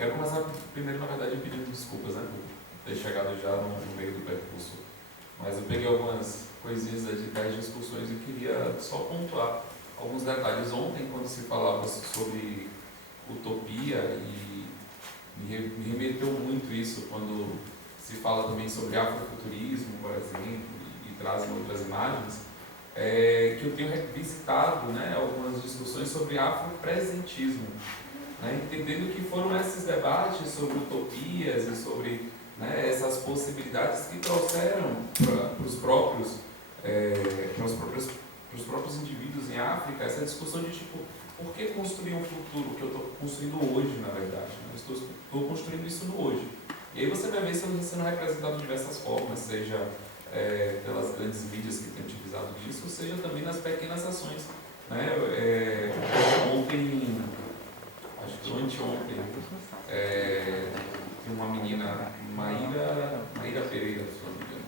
Quero começar primeiro, na verdade, pedindo desculpas, né, por ter chegado já no meio do percurso. Mas eu peguei algumas coisinhas das discussões e queria só pontuar alguns detalhes. Ontem, quando se falava sobre utopia, e me remeteu muito isso quando se fala também sobre afrofuturismo, por exemplo, e trazem outras imagens, que eu tenho revisitado, né, algumas discussões sobre afropresentismo, né, entendendo que foram esses debates sobre utopias e sobre, né, essas possibilidades que trouxeram para os próprios indivíduos em África essa discussão de tipo, por que construir um futuro que eu estou construindo hoje, na verdade? Né? Estou construindo isso no hoje. E aí você vai ver isso sendo representado de diversas formas, seja pelas grandes mídias que têm utilizado disso, seja também nas pequenas ações. Né? Ontem, acho que anteontem, tem uma menina, Maíra Pereira, se não me engano.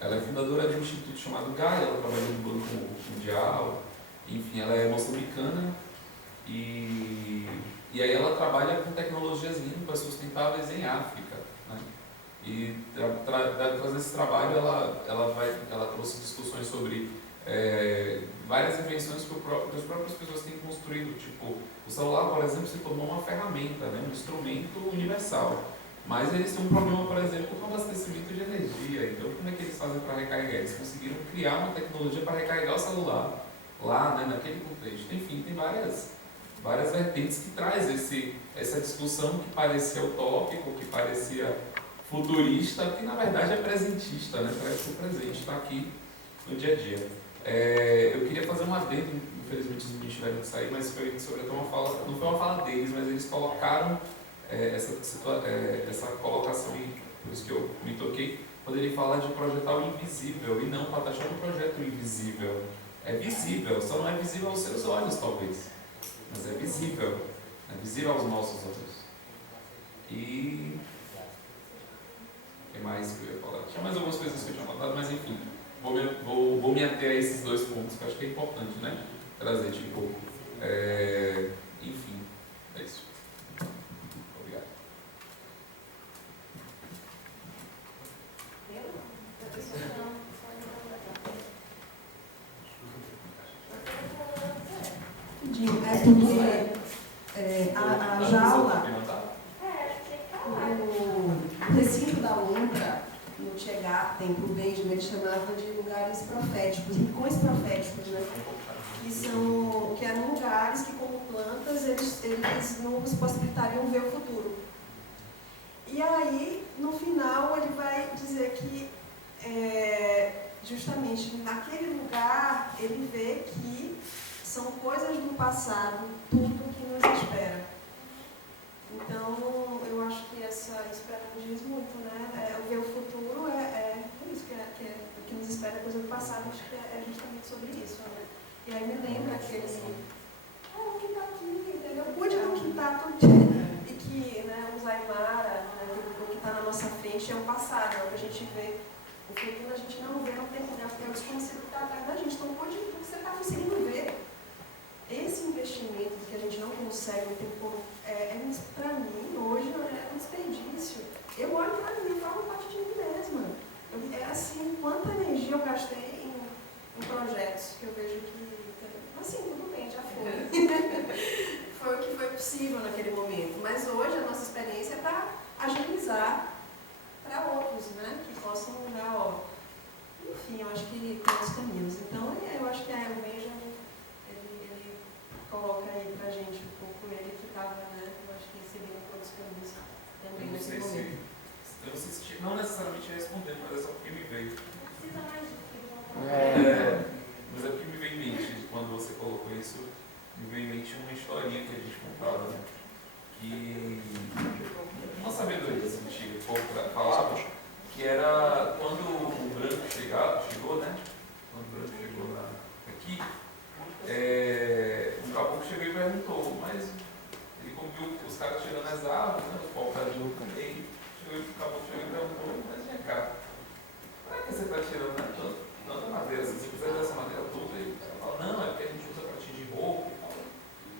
Ela é fundadora de um instituto chamado Gaia, ela trabalha no Banco Mundial, enfim, ela é moçambicana e aí ela trabalha com tecnologias limpas, sustentáveis em África. Né? E trazendo esse trabalho, ela trouxe discussões sobre várias invenções que as próprias pessoas têm construído, tipo, o celular, por exemplo, se tornou uma ferramenta, né, um instrumento universal, mas eles têm um problema, por exemplo, com o abastecimento de energia. Então, como é que eles fazem para recarregar? Eles conseguiram criar uma tecnologia para recarregar o celular lá, né, naquele contexto. Enfim, tem várias vertentes que traz essa discussão que parecia utópico, que parecia futurista, que na verdade é presentista, né? Parece que o presente está aqui no dia a dia. Eu queria fazer um adendo, infelizmente os meninos tiveram que sair, mas foi sobre até uma fala, não foi uma fala deles, mas eles colocaram essa colocação, e por isso que eu me toquei, quando ele fala de projetar o invisível, e não para achar um projeto invisível. É visível, só não é visível aos seus olhos, talvez, mas é visível aos nossos olhos. E o que mais que eu ia falar? Tinha mais algumas coisas que eu tinha falado, mas enfim, vou me ater a esses dois pontos que eu acho que é importante, né? Trazer, tipo, enfim, é isso. Obrigado. É porque a jaula, o recinto da UNCRA, no Che Garten, para o Benjamin, ele chamava de lugares proféticos, rincões proféticos, né? Que eram lugares que, como plantas, eles nos possibilitariam ver o futuro. E aí, no final, ele vai dizer que, justamente naquele lugar, ele vê que são coisas do passado, tudo que nos espera. Então, eu acho que isso para mim diz muito, né? Ver o futuro é isso, o que nos espera é coisa do passado, acho que é justamente sobre isso, né? E aí me lembra aquele, o que está aqui, entendeu? Cuide do que está tudo, e que, né, os Aymara, né, o que está na nossa frente é o passado, é o que a gente vê. O futuro a gente não vê, não tem, é o desconhecido que está atrás da gente, então cuide do que você está conseguindo ver. Esse investimento que a gente não consegue, para mim, hoje, é um desperdício. Eu olho para mim e falo parte de mim mesma. É assim, quanta energia eu gastei em projetos que eu vejo que, assim, tudo bem, já foi. Foi o que foi possível naquele momento. Mas hoje a nossa experiência é para agilizar para outros, né, que possam já, enfim, eu acho que tem os caminhos. Então, eu acho que a Benjamin, ele coloca aí pra gente um pouco, ele que estava, né, eu acho que seguindo todos os caminhos também nesse momento. Eu não sei se não necessariamente respondendo, mas é só porque me veio. Não precisa mais do que Mas é porque me veio em mente, quando você colocou isso, me veio em mente uma historinha que a gente contava, né? Que uma sabedoria antiga, o povo falava, que era quando o branco chegou, né? Quando o branco chegou aqui, um caboclo chegou e perguntou, mas ele viu os caras tirando as árvores, né? O pau caiu, o caboclo chegou e perguntou, mas vem cá, para que você está tirando, né, tanta madeira? Se você quiser dessa madeira toda, ele fala, não, é porque a gente usa para tingir roupa e tal.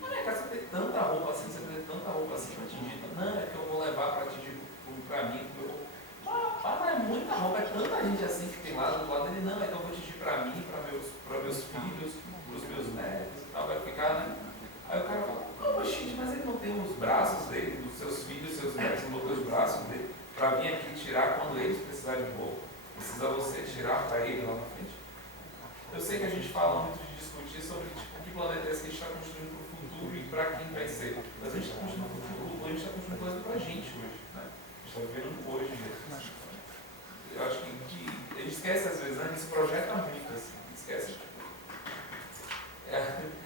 Mas vem cá, você tem tanta roupa assim, você tem tanta roupa assim para tingir? Não, é que eu pros meus netos e tal, vai ficar, né? Aí o cara fala, não, mas gente, mas ele não tem os braços dele, dos seus filhos, seus netos, não botou os braços dele para vir aqui tirar quando eles precisarem de voo. Precisa você tirar para ele lá na frente. Eu sei que a gente fala muito de discutir sobre tipo, que planeta é esse que a gente está construindo para o futuro e para quem vai ser. Mas a gente está construindo o futuro, a gente está construindo coisa para a gente hoje. Né? A gente está vivendo hoje mesmo. Eu acho que a gente esquece às vezes, né? Esse projeto é muito assim, esquece.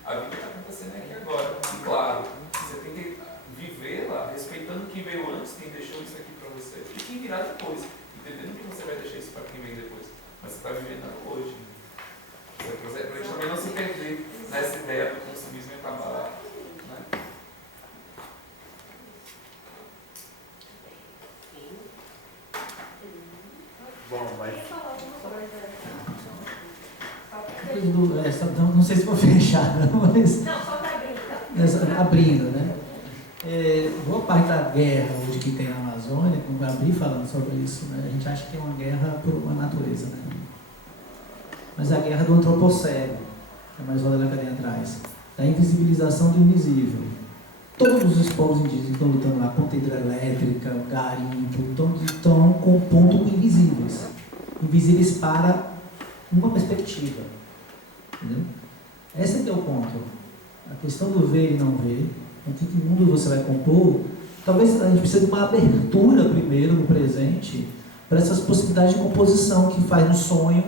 A vida está acontecendo aqui agora. E claro, você tem que vivê-la respeitando quem veio antes, quem deixou isso aqui para você, e quem virá depois. Entendendo que você vai deixar isso para quem vem depois. Mas você está vivendo hoje. Para a gente também não se perder nessa ideia do consumismo e acabar. Né? Bom, mas... Não sei se vou fechar, mas... Não, só para abrir. Abrindo, né? Boa parte da guerra hoje que tem na Amazônia, como eu abri falando sobre isso, né? A gente acha que é uma guerra por uma natureza, né? Mas é a guerra do antropoceno, que é mais roda da cadeia atrás, da invisibilização do invisível. Todos os povos indígenas que estão lutando lá, ponta hidrelétrica, garimpo, estão compondo invisíveis. Invisíveis para uma perspectiva. Entendeu? Esse é o ponto. A questão do ver e não ver, o que mundo você vai compor, talvez a gente precise de uma abertura primeiro no presente para essas possibilidades de composição que faz no sonho,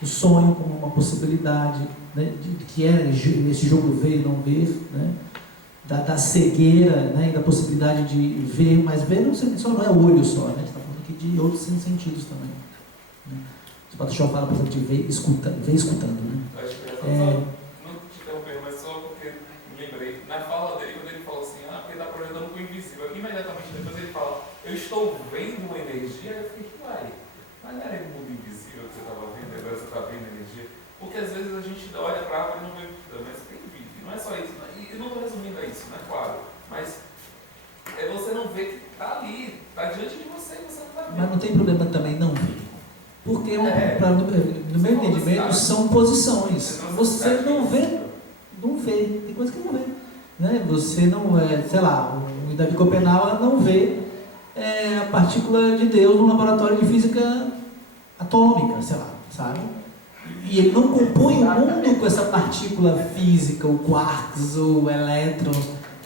o sonho como uma possibilidade, né, que é esse jogo ver e não ver, né, da cegueira, né, e da possibilidade de ver, mas ver só não é olho só, né, a gente está falando aqui de outros sentidos também. Né. O Patochó fala, por exemplo, de ver escutando. Né. Acho que não te interromper, mas só porque me lembrei, na fala dele, quando ele falou assim, porque está projetando com o invisível, imediatamente depois ele fala, eu estou vendo uma energia, eu fiquei, uai, mas não era o mundo invisível que você estava vendo, agora você está vendo energia? Porque às vezes a gente olha para a árvore e não vê vida, mas tem vida, não é só isso, e eu não estou resumindo a isso, né, claro, mas você não vê que está ali, está diante de você e você não está vendo. Mas não tem problema também não ver. Porque, no meu entendimento, são posições. Você não vê, tem coisa que não vê. Né? Você não, sei lá, o Davi Copenau não vê a partícula de Deus no laboratório de física atômica, sei lá, sabe? E ele não compõe o mundo com essa partícula física, o quarks, o elétron,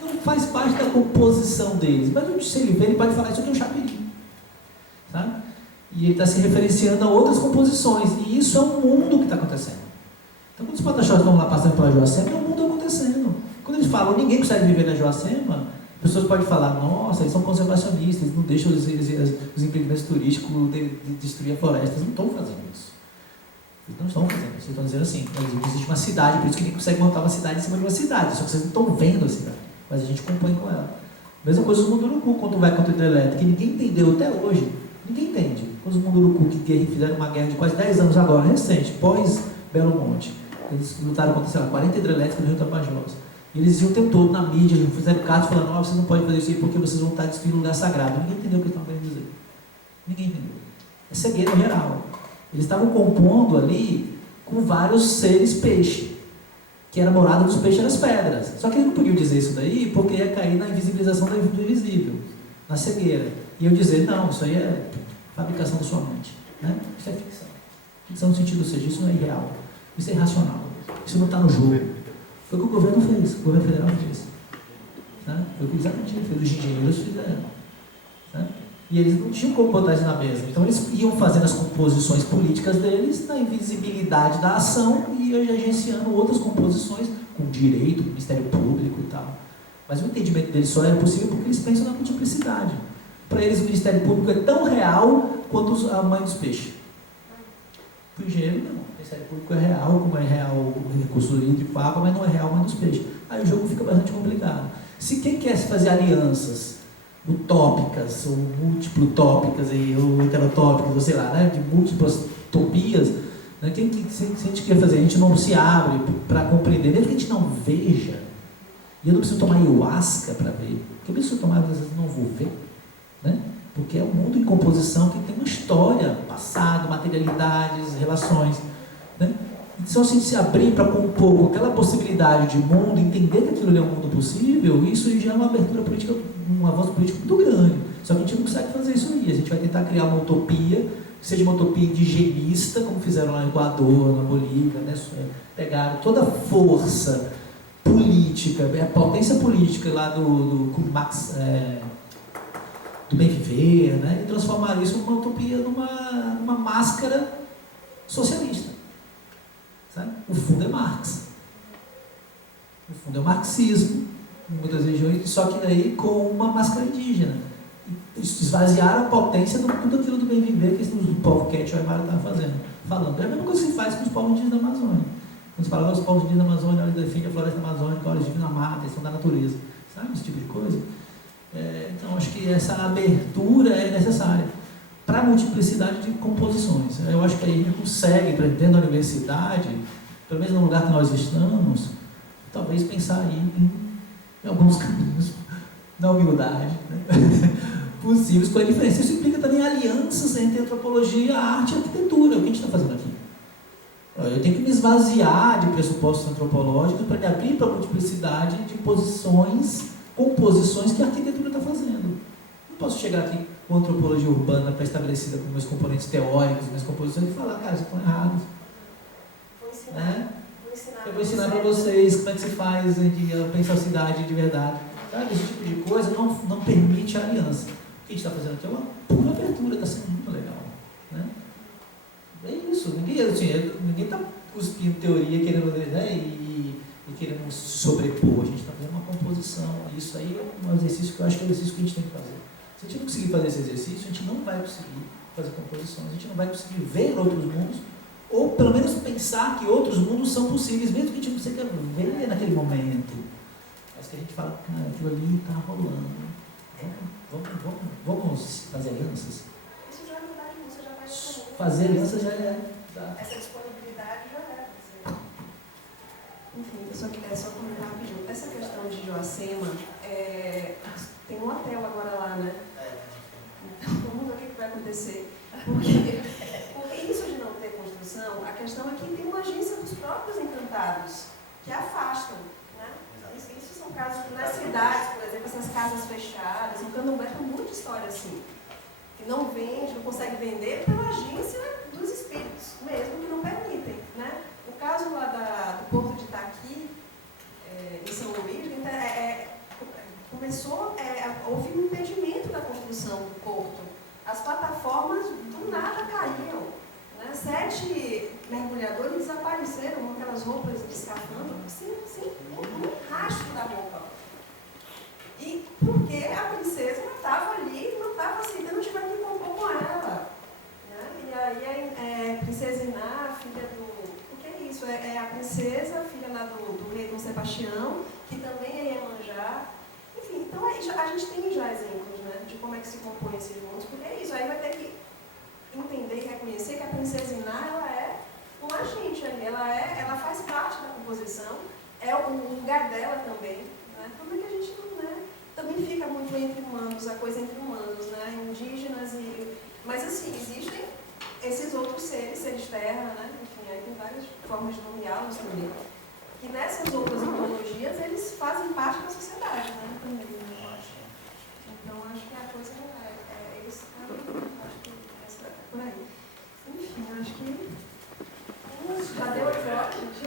não faz parte da composição deles. Mas se ele vê, ele pode falar, isso aqui é um chapirinho, sabe? E ele está se referenciando a outras composições. E isso é um mundo que está acontecendo. Então, quando os pataxós estão lá passando pela Joacema, é um mundo acontecendo. Quando eles falam, ninguém consegue viver na Joacema, as pessoas podem falar, nossa, eles são conservacionistas, eles não deixam os empreendimentos turísticos de destruir a floresta. Eles não estão fazendo isso. Eles não estão fazendo isso. Eles estão dizendo assim, existe uma cidade, por isso que ninguém consegue montar uma cidade em cima de uma cidade. Só que vocês não estão vendo a cidade. Mas a gente compõe com ela. Mesma coisa no Munduruku, quando vai contra a hidrelétrica, que ninguém entendeu até hoje. Ninguém entende. Quando os Munduruku que fizeram uma guerra de quase 10 anos agora, recente, pós Belo Monte, eles lutaram contra, sei lá, 40 hidrelétricas no Rio Tapajós. E eles iam o tempo todo na mídia, fizeram cartas falando, vocês não podem fazer isso aí porque vocês vão estar destruindo lugar sagrado. Ninguém entendeu o que eles estavam querendo dizer. Ninguém entendeu. É cegueira geral. Eles estavam compondo ali com vários seres peixe, que era a morada dos peixes nas pedras. Só que eles não podiam dizer isso daí porque ia cair na invisibilização do invisível, na cegueira. E eu dizer, não, isso aí é fabricação da sua mente. Né? Isso é ficção. Ficção no sentido, ou seja, isso não é irreal. Isso é irracional. Isso não está no jogo. Foi o que o governo fez, o governo federal fez. Né? Foi o que exatamente ele fez, os engenheiros fizeram. Né? E eles não tinham como botar isso na mesa. Então eles iam fazendo as composições políticas deles na invisibilidade da ação e iam agenciando outras composições com direito, Ministério Público e tal. Mas o entendimento deles só era possível porque eles pensam na multiplicidade. Para eles o Ministério Público é tão real quanto a mãe dos peixes. Para o engenheiro não. O Ministério Público é real, como é real o recurso de pago, mas não é real a mãe dos peixes. Aí o jogo fica bastante complicado. Se quem quer fazer alianças utópicas, ou múltiplo-utópicas, ou heterotópicas, ou sei lá, né, de múltiplas utopias, né, se a gente quer fazer, a gente não se abre para compreender, mesmo que a gente não veja, e eu não preciso tomar ayahuasca para ver, porque mesmo se eu tomar, às vezes não vou ver, né, porque é um mundo em composição que tem uma história, passado, materialidades, relações, né, Então, se a gente se abrir para compor com aquela possibilidade de mundo, entender que aquilo ali é um mundo possível, isso já é uma abertura política, um avanço político muito grande. Só que a gente não consegue fazer isso aí. A gente vai tentar criar uma utopia, que seja uma utopia indigenista, como fizeram lá no Equador, na Bolívia, né? Pegaram toda a força política, a potência política lá do bem viver, né? E transformaram isso numa utopia, numa máscara socialista. Sabe? O fundo é Marx. O fundo é o marxismo, em muitas regiões, só que daí com uma máscara indígena. Esvaziaram a potência de tudo aquilo do bem viver que o povo Quechua e Aymara estavam falando. É a mesma coisa que se faz com os povos indígenas da Amazônia. Quando se fala que os povos indígenas da Amazônia, eles defendem a floresta amazônica, eles vivem na mata, eles são da natureza. Sabe esse tipo de coisa? Então, acho que essa abertura é necessária para a multiplicidade de composições. Eu acho que aí a gente consegue, dentro da universidade, pelo menos no lugar que nós estamos, talvez pensar aí em alguns caminhos da humildade, né? Possíveis com a diferença. Isso implica também alianças entre antropologia, arte e arquitetura, o que a gente está fazendo aqui. Eu tenho que me esvaziar de pressupostos antropológicos para me abrir para a multiplicidade de composições que a arquitetura está fazendo. Não posso chegar aqui com antropologia urbana pré-estabelecida com meus componentes teóricos, minhas composições e falar, cara, vocês estão errados. Eu vou ensinar para vocês como é que se faz pensar a cidade de verdade. Sabe? Esse tipo de coisa não permite a aliança. O que a gente está fazendo aqui é uma pura abertura, está sendo muito legal. Né? É isso, ninguém está cuspindo teoria querendo, né, e querendo sobrepor. A gente está fazendo uma composição. Isso aí é um exercício que eu acho que é o exercício que a gente tem que fazer. Se a gente não conseguir fazer esse exercício, a gente não vai conseguir fazer composições, a gente não vai conseguir ver outros mundos, ou pelo menos pensar que outros mundos são possíveis, mesmo que a gente não consiga ver naquele momento. Mas que a gente fala, cara, aquilo ali está rolando. Vamos fazer alianças? Isso já é verdade, você já vai fazer alianças já é. Tá. Essa disponibilidade já é. Enfim, eu só comentar rapidinho. Essa questão de Joacema, tem um hotel agora lá, né? Então, vamos ver o que vai acontecer. Porque isso de não ter construção, a questão é que tem uma agência dos próprios encantados, que afastam, né? Isso são casos nas cidades, por exemplo, essas casas fechadas. No Candomblé tem muita história assim, que não vende, não consegue vender pela agência dos espíritos, mesmo que não permitem, né? O caso lá do Porto de Itaqui, em São Luís, houve um impedimento da construção do porto. As plataformas do nada caíram, né? 7 mergulhadores desapareceram com aquelas roupas de escafandro, sem um rastro da roupa. E porque a princesa estava ali, não estava assim, não tiver que compor com ela. Né? E aí a princesa Iná, filha do... O que é isso? É a princesa, filha lá do rei Dom Sebastião, que também é Iemanjá. Enfim, então a gente tem já exemplos, né, de como é que se compõe esses mundos, porque é isso, aí vai ter que entender e reconhecer que a princesa Iná, ela é um agente ali, ela faz parte da composição, é o lugar dela também, né, como é que a gente não, né, também fica muito entre humanos, a coisa entre humanos, né, indígenas mas assim, existem esses outros seres terra, né, enfim, aí tem várias formas de nomeá-los também. E nessas outras mitologias, eles fazem parte da sociedade, né? Também. Então, acho que a coisa é esse caminho, acho que essa por aí. Enfim, acho que já deu 8 horas, gente.